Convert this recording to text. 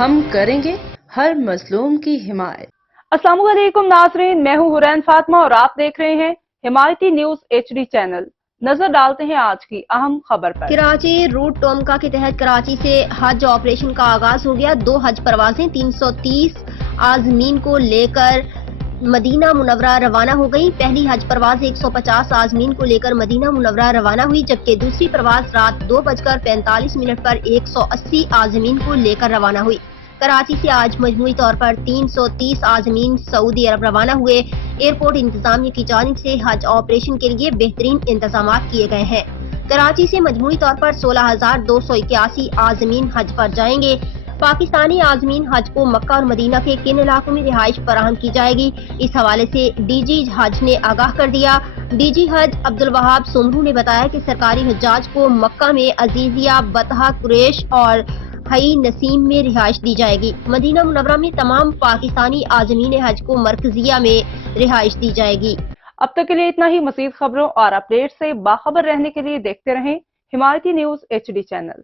ہم کریں گے ہر مظلوم کی حمایت۔ السلام علیکم ناظرین، میں ہوں حرین فاطمہ اور آپ دیکھ رہے ہیں حمایتی نیوز HD چینل۔ نظر ڈالتے ہیں آج کی اہم خبر پر۔ کراچی روٹ ٹومکا کے تحت کراچی سے حج آپریشن کا آغاز ہو گیا۔ 2 حج پروازیں 330 عازمین کو لے کر مدینہ منورہ روانہ ہو گئی۔ پہلی حج پرواز 150 عازمین کو لے کر مدینہ منورہ روانہ ہوئی، جبکہ دوسری پرواز رات 2:45 پر 180 عازمین کو لے کر روانہ ہوئی۔ کراچی سے آج مجموعی طور پر 330 عازمین سعودی عرب روانہ ہوئے۔ ایئرپورٹ انتظامیہ کی جانب سے حج آپریشن کے لیے بہترین انتظامات کیے گئے ہیں۔ کراچی سے مجموعی طور پر 16,281 عازمین حج پر جائیں گے۔ پاکستانی عازمین حج کو مکہ اور مدینہ کے کن علاقوں میں رہائش فراہم کی جائے گی، اس حوالے سے DG حج نے آگاہ کر دیا۔ DG حج عبدالوہاب سمرو نے بتایا کہ سرکاری حجاج کو مکہ میں عزیزیہ، بطحہ، قریش اور حی نسیم میں رہائش دی جائے گی۔ مدینہ منورہ میں تمام پاکستانی عازمین حج کو مرکزیہ میں رہائش دی جائے گی۔ اب تک کے لیے اتنا ہی۔ مزید خبروں اور اپڈیٹ سے باخبر رہنے کے لیے دیکھتے رہیں حمایتی نیوز HD چینل۔